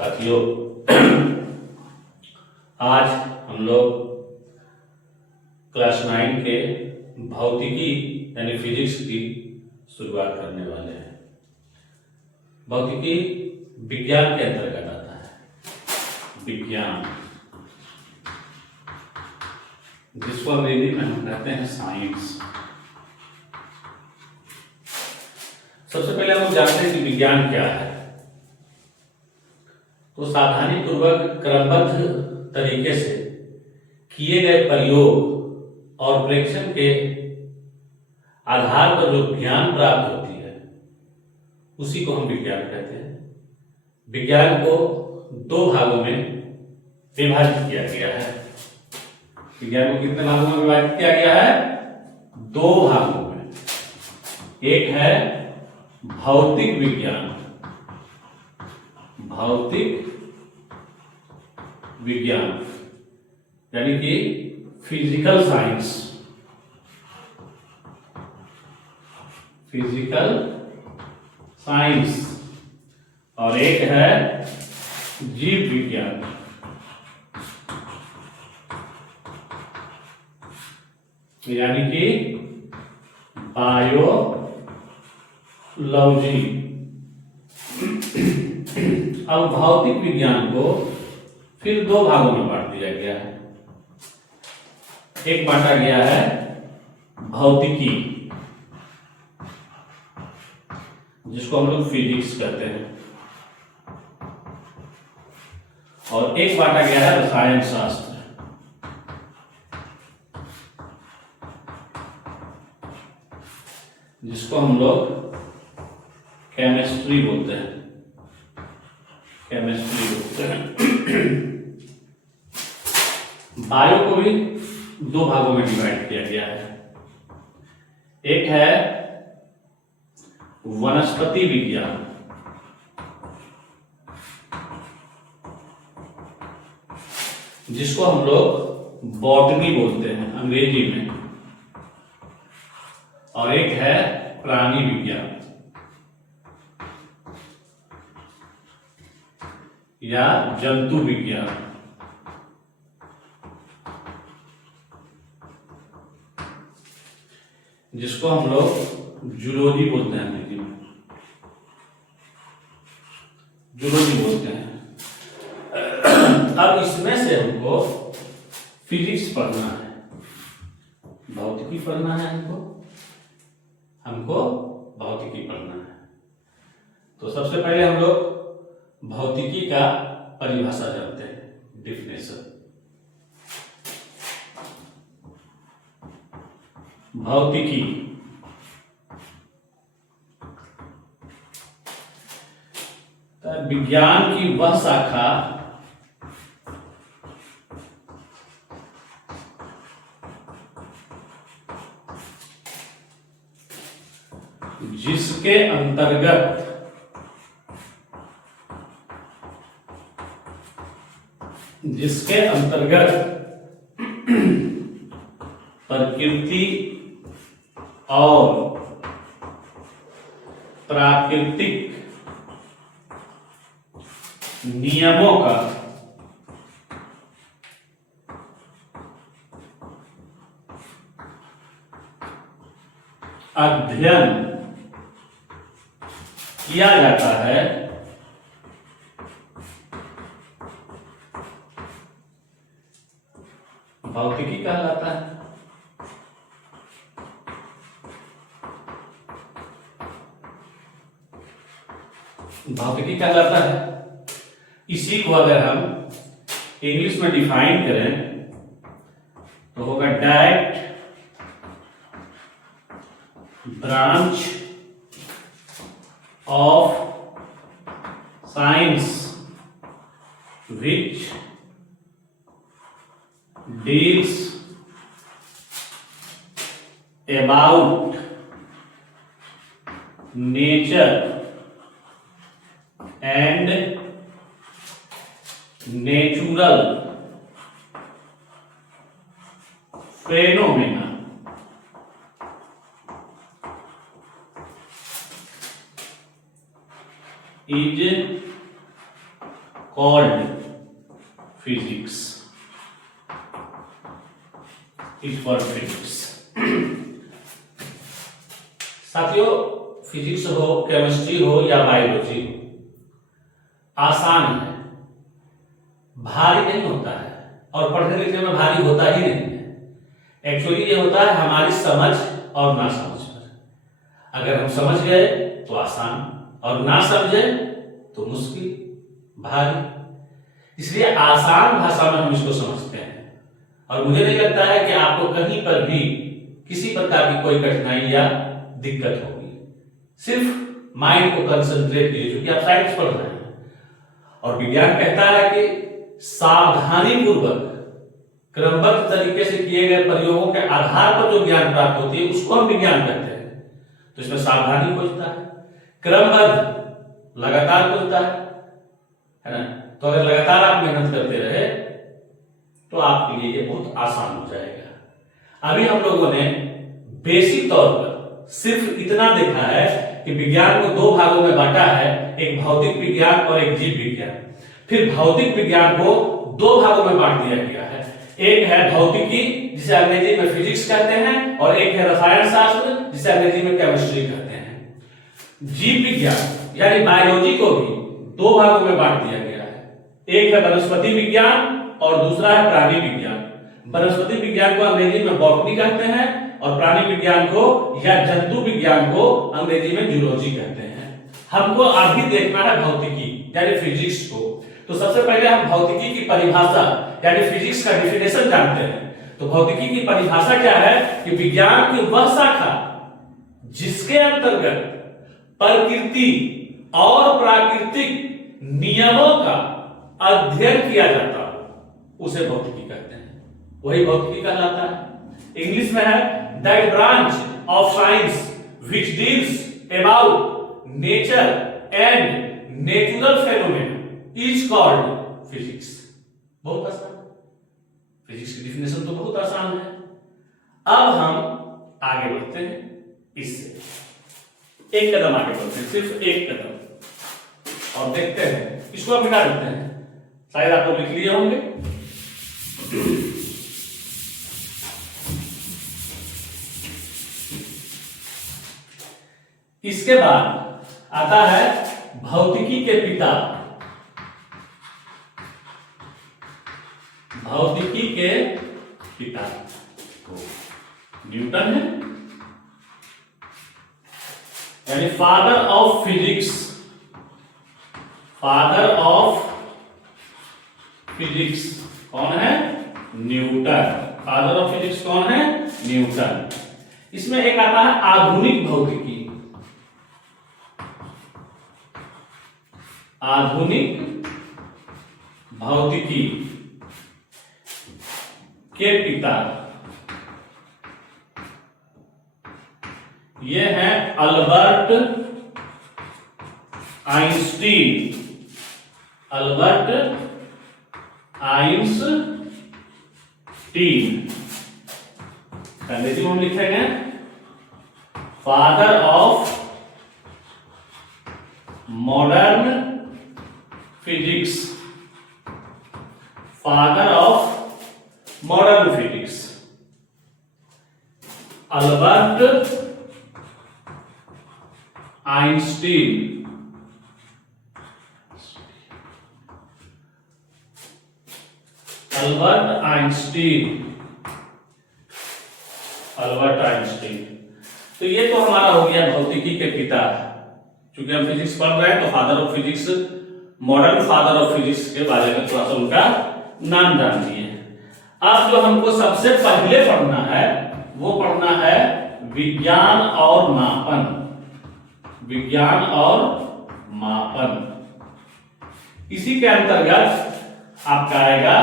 साथियों, आज हम लोग क्लास 9 के भौतिकी यानी फिजिक्स की शुरुआत करने वाले हैं। भौतिकी विज्ञान के अंतर्गत आता है। विज्ञान, जिसको अंग्रेजी में हम कहते हैं साइंस। सबसे पहले हम लोग जानते हैं कि विज्ञान क्या है। तो सावधानी पूर्वक क्रमबद्ध तरीके से किए गए प्रयोग और प्रेक्षण के आधार पर जो ज्ञान प्राप्त होती है उसी को हम विज्ञान कहते हैं। विज्ञान को दो भागों में विभाजित किया गया है। विज्ञान को कितने भागों में विभाजित किया गया है? दो भागों में। एक है भौतिक विज्ञान, भौतिक विज्ञान यानी कि फिजिकल साइंस, फिजिकल साइंस, और एक है जीव विज्ञान यानी कि बायोलॉजी। अब भौतिक विज्ञान को फिर दो भागों में बांट दिया गया है। एक बांटा गया है भौतिकी, जिसको हम लोग फिजिक्स कहते हैं, और एक बांटा गया है रसायन शास्त्र, जिसको हम लोग केमिस्ट्री बोलते हैं। केमिस्ट्री बोलते हैं। बायो को भी दो भागों में डिवाइड किया गया है। एक है वनस्पति विज्ञान, जिसको हम लोग बॉटनी बोलते हैं अंग्रेजी में, और एक है प्राणी विज्ञान या जंतु विज्ञान। जिसको हम लोग जूलॉजी बोलते हैं अंग्रेजी में, जूलॉजी बोलते हैं। अब इसमें से हमको फिजिक्स पढ़ना है, भौतिकी पढ़ना है, हमको भौतिकी पढ़ना है। तो सबसे पहले हम लोग भौतिकी का परिभाषा जानते हैं, डिफिनेशन। भौतिकी विज्ञान की वह शाखा जिसके अंतर्गत प्रकृति और प्राकृतिक नियमों का अध्ययन किया जाता है, भौतिकी कहलाता है। भौतिकी कहलाता है। इसी को अगर हम इंग्लिश में डिफाइन करें तो होगा direct branch of science which deals about nature and natural phenomena is called physics is for physics। साथियों, फिजिक्स हो, केमिस्ट्री हो या बायोलॉजी हो, आसान है, भारी नहीं होता है, और पढ़ने लिखने में भारी होता ही नहीं है। एक्चुअली ये होता है हमारी समझ और ना समझ पर। अगर हम समझ गए तो आसान, और ना समझे तो मुश्किल, भारी। इसलिए आसान भाषा में हम इसको समझते हैं, और मुझे नहीं लगता है कि आपको कहीं पर भी किसी प्रकार की कोई कठिनाई या दिक्कत होगी। सिर्फ माइंड को कंसंट्रेट कीजिए, क्योंकि आप साइंस पढ़ रहे हैं और विज्ञान कहता है कि सावधानी पूर्वक क्रमबद्ध तरीके से किए गए प्रयोगों के आधार पर जो ज्ञान प्राप्त होती है उसको हम विज्ञान कहते हैं। तो इसमें सावधानी खोजता है, क्रमबद्ध लगातार खोजता है ना। तो अगर लगातार आप मेहनत करते रहे तो आपके लिए ये बहुत आसान हो जाएगा। अभी हम लोगों ने बेसिक तौर पर सिर्फ इतना देखा है कि विज्ञान को दो भागों में बांटा है, एक भौतिक विज्ञान और एक जीव विज्ञान। फिर भौतिक विज्ञान को दो भागों में बांट दिया गया है, एक है भौतिकी जिसे अंग्रेजी में फिजिक्स कहते हैं, और एक है रसायन शास्त्र जिसे अंग्रेजी में केमिस्ट्री कहते हैं। जीव विज्ञान यानी बायोलॉजी को भी दो भागों में बांट दिया गया है, एक है वनस्पति विज्ञान और दूसरा है प्राणी विज्ञान। वनस्पति विज्ञान को अंग्रेजी में बॉटनी कहते हैं, और प्राणी विज्ञान को या जंतु विज्ञान को अंग्रेजी में जूलॉजी कहते हैं। हमको अभी देखना है भौतिकी यानी फिजिक्स को। तो सबसे पहले हम भौतिकी की परिभाषा यानी फिजिक्स का डेफिनेशन जानते हैं। तो भौतिकी की परिभाषा क्या है कि विज्ञान की वह शाखा जिसके अंतर्गत प्रकृति और प्राकृतिक नियमों का अध्ययन किया जाता हो उसे भौतिकी कहते हैं, वही भौतिकी कहलाता है। इंग्लिश में है that branch of science which deals about nature and natural phenomena is called physics. बहुत आसान, फिजिक्स की डिफिनेशन तो बहुत आसान है। अब हम आगे बढ़ते हैं, इससे एक कदम आगे बढ़ते हैं, सिर्फ एक कदम, और देखते हैं, इसको हम मिटा देते हैं, शायद आप लोग लिख लिए होंगे। इसके बाद आता है भौतिकी के पिता, भौतिकी के पिता न्यूटन है, यानी father of physics, father of physics कौन है? न्यूटन। फादर ऑफ फिजिक्स कौन है? न्यूटन। इसमें एक आता है आधुनिक भौतिकी, आधुनिक भौतिकी के पिता, ये है अल्बर्ट आइंस्टीन, अल्बर्ट आइंस्टीन। अंग्रेजी में हम लिखेंगे father of modern physics, father of modern physics Albert Einstein. Albert Einstein, Albert Einstein. तो ये तो हमारा हो गया भौतिकी के पिता। चूंकि हम फिजिक्स पढ़ रहे हैं तो father of physics, modern father of physics के बारे में थोड़ा सा उनका नाम जान लिए। अब जो हमको सबसे पहले पढ़ना है वो पढ़ना है विज्ञान और मापन, विज्ञान और मापन। इसी के अंतर्गत आपका आएगा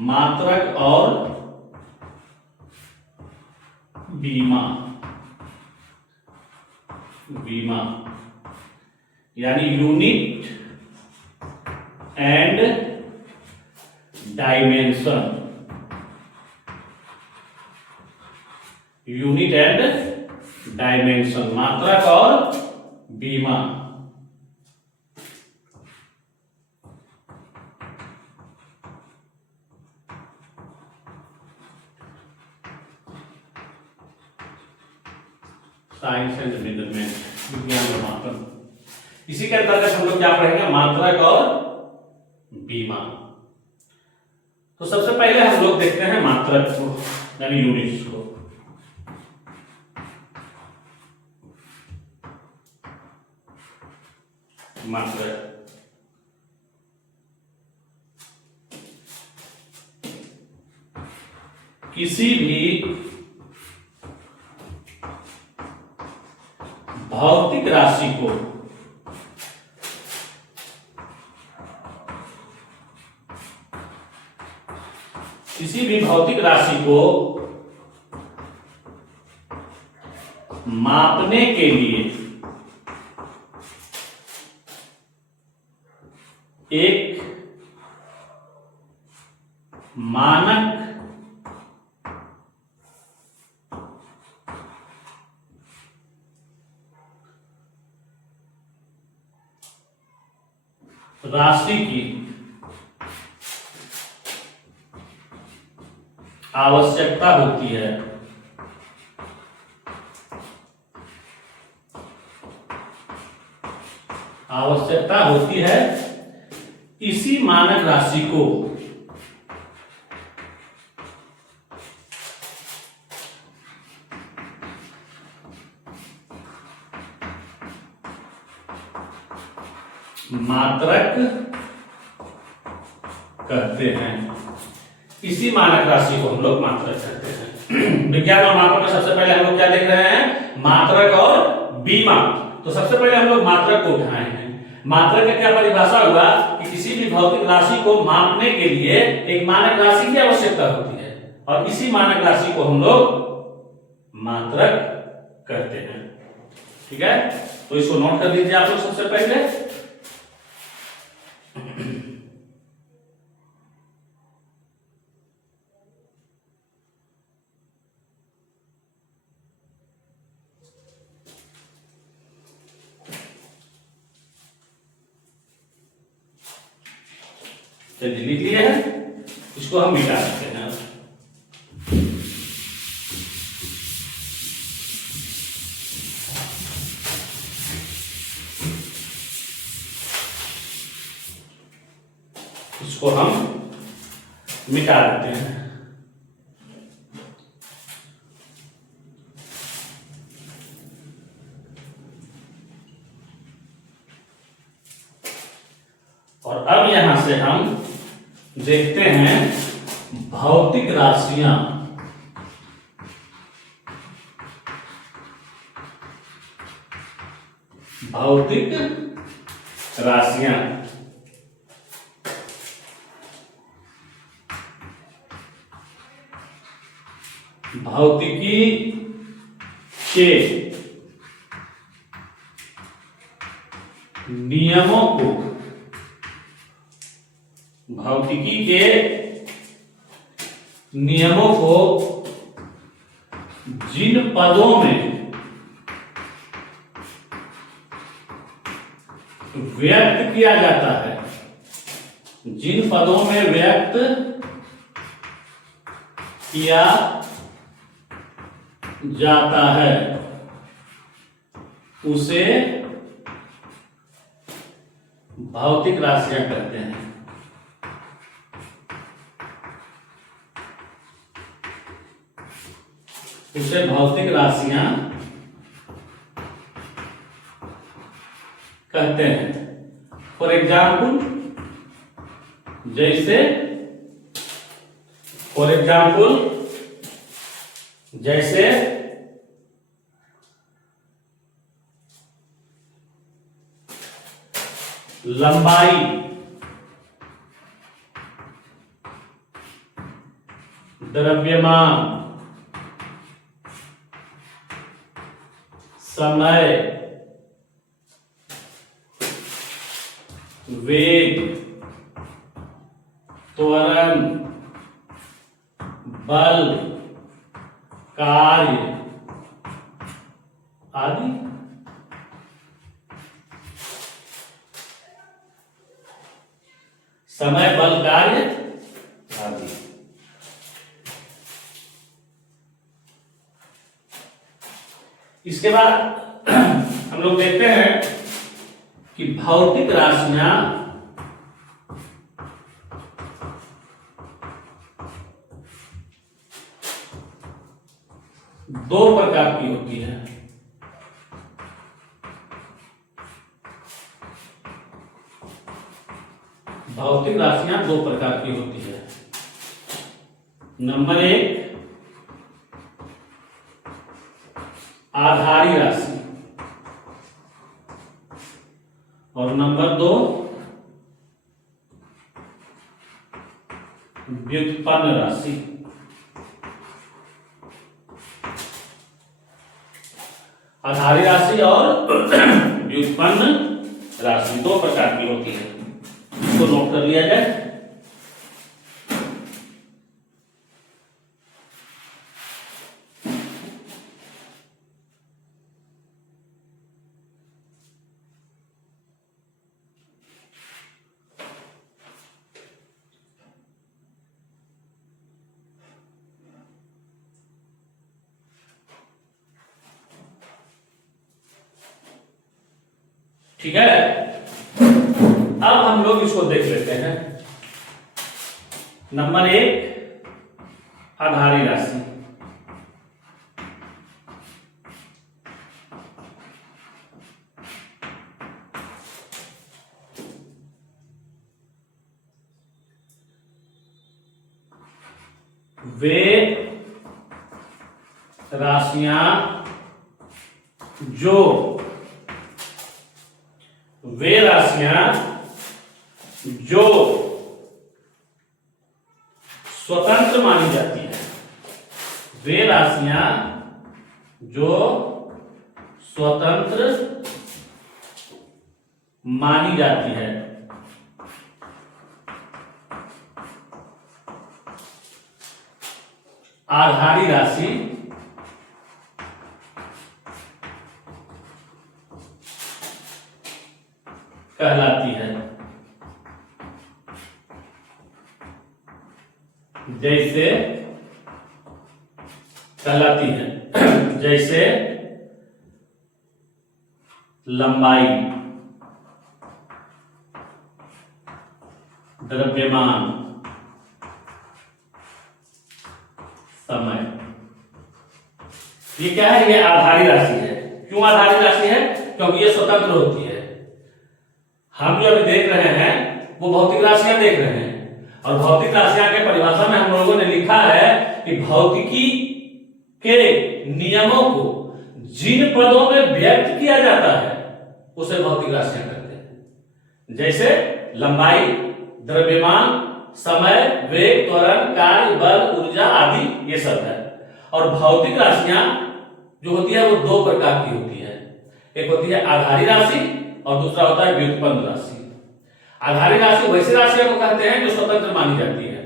मात्रक और बीमा, बीमा यानी unit and dimension, unit and dimension, मात्रक और बीमा। साइंस एंड मेजरमेंट, विज्ञान और मापन। इसी के अंतर्गत हम लोग क्या पढ़ेंगे, मात्रक और बीमा। तो सबसे पहले हम लोग देखते हैं मात्रक को, यानी यूनिट्स को। मात्रक किसी भी भौतिक राशि को मापने के लिए एक मानक राशि की आवश्यकता होती है। इसी मानक राशि को मात्रक कहते हैं। इसी मानक राशि को हम लोग मात्रक कहते हैं। विज्ञान और मापन में सबसे पहले हम लोग क्या देख रहे हैं, मात्रक और बीमा। तो सबसे पहले हम लोग मात्रक को उठाए हैं। मात्रक का क्या परिभाषा हुआ कि किसी भी भौतिक राशि को मापने के लिए एक मानक राशि की आवश्यकता होती है, और इसी मानक राशि को हम लोग मात्रक कहते हैं। ठीक है, तो इसको नोट कर लीजिए आप लोग सबसे पहले। चलिए लिख लिए हैं, इसको हम मिटा सकते हैं। इसको हम मिटा देते हैं। और अब यहां से हम देखते हैं भौतिक राशियां। भौतिक राशियां भौतिकी के नियमों को, भौतिकी के नियमों को जिन पदों में व्यक्त किया जाता है, जिन पदों में व्यक्त किया जाता है उसे भौतिक राशियां कहते हैं। उसे भौतिक राशियां कहते हैं। फॉर एग्जाम्पल, जैसे लंबाई, द्रव्यमान, समय, वेग, त्वरण, बल, कार्य आदि। समय, बल, कार्य आदि। इसके बाद हम लोग देखते हैं कि भौतिक राशियां दो प्रकार की होती है। भौतिक राशियां दो प्रकार की होती है। नंबर एक, आधारी राशि, और नंबर दो, व्युत्पन्न राशि। आधारी राशि और व्युत्पन्न राशि दो प्रकार की होती है, इसको नोट कर लिया जाए। ठीक है, अब हम लोग इसको देख लेते हैं। नंबर एक, आधारी राशि। वे राशियां जो स्वतंत्र मानी जाती है। वे राशियां जो स्वतंत्र मानी जाती है, आधारी राशि कहलाती है। जैसे कहलाती है, जैसे लंबाई, द्रव्यमान, समय। ये क्या है? ये आधारी राशि है। क्यों आधारी राशि है? क्योंकि ये स्वतंत्र होती है। हम जो अभी देख रहे हैं वो भौतिक राशियां देख रहे हैं, और भौतिक राशियां के परिभाषा में हम लोगों ने लिखा है कि भौतिकी के नियमों को जिन पदों में व्यक्त किया जाता है उसे भौतिक राशियां कहते हैं। जैसे लंबाई, द्रव्यमान, समय, वेग, त्वरण, कार्य, बल, ऊर्जा आदि ये सब है। और भौतिक राशियां जो होती है वो दो प्रकार की होती है। एक होती है आधारी राशि और दूसरा होता है व्युत्पन्न राशि। आधारी राशि वैसी राशियों को कहते हैं जो स्वतंत्र मानी जाती है,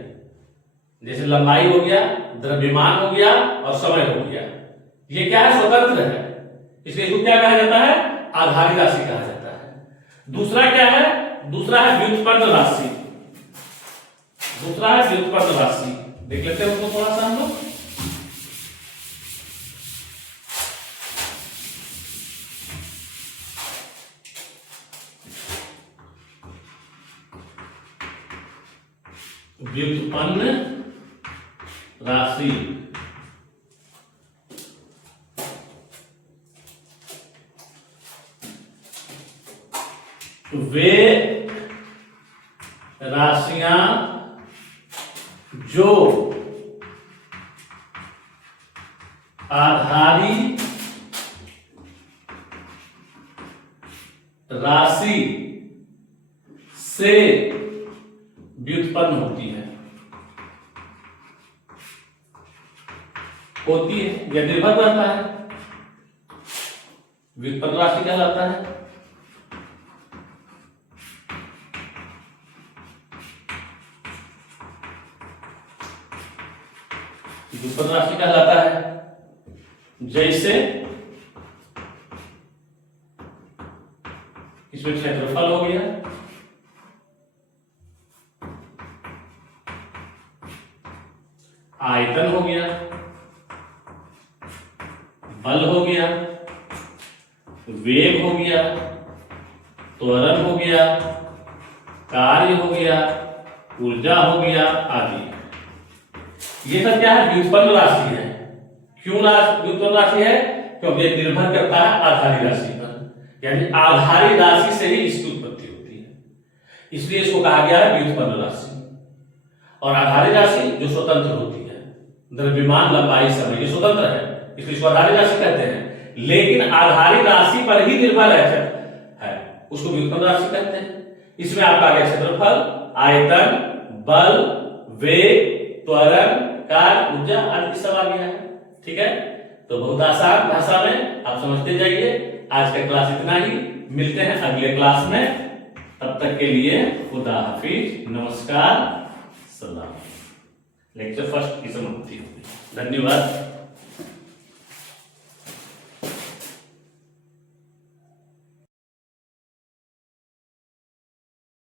जैसे लंबाई हो गया, द्रव्यमान हो गया और समय हो गया। ये क्या है? स्वतंत्र है, इसलिए इसको क्या कहा जाता है? आधारी राशि कहा जाता है। दूसरा क्या है? दूसरा है व्युत्पन्न राशि। दूसरा है व्युत्पन्न राशि। देख लेते हैं उसको थोड़ा सा हम लोग। व्युत्पन्न राशि वे राशियां जो आधारी राशि से व्युत्पन्न होती है या निर्भर करता है, व्युत्पन्न राशि कहलाता है। व्युत्पन्न राशि कहलाता है। जैसे इसमें क्षेत्रफल हो गया, आयतन हो गया, बल हो गया, वेग हो गया, त्वरण हो गया, कार्य हो गया, ऊर्जा हो गया आदि। ये सब क्या है? व्युत्पन्न राशि है। क्यों व्युत्पन्न राशि है? क्योंकि ये निर्भर करता है आधारी राशि पर, यानी आधारी राशि से ही इसकी उत्पत्ति होती है, इसलिए इसको कहा गया है व्युत्पन्न राशि। और आधारी राशि जो स्वतंत्र होती है, द्रव्यमान, लंबाई, समय, ये स्वतंत्र है, इसलिए इसको आधारी राशि कहते हैं। लेकिन आधारी राशि पर ही निर्भर है उसको व्युत्पन्न राशि कहते हैं। इसमें आपका आ गया क्षेत्रफल, आयतन, बल, वेग, त्वरण, कार्य, ऊर्जा आदि सब आ गया है। ठीक है, तो बहुत आसान भाषा में आप समझते जाइए। आज का क्लास इतना ही, मिलते हैं अगले क्लास में। तब तक के लिए खुदा हाफिज, नमस्कार, सलाम। लेक्चर फर्स्ट की समाप्ति होगी। धन्यवाद।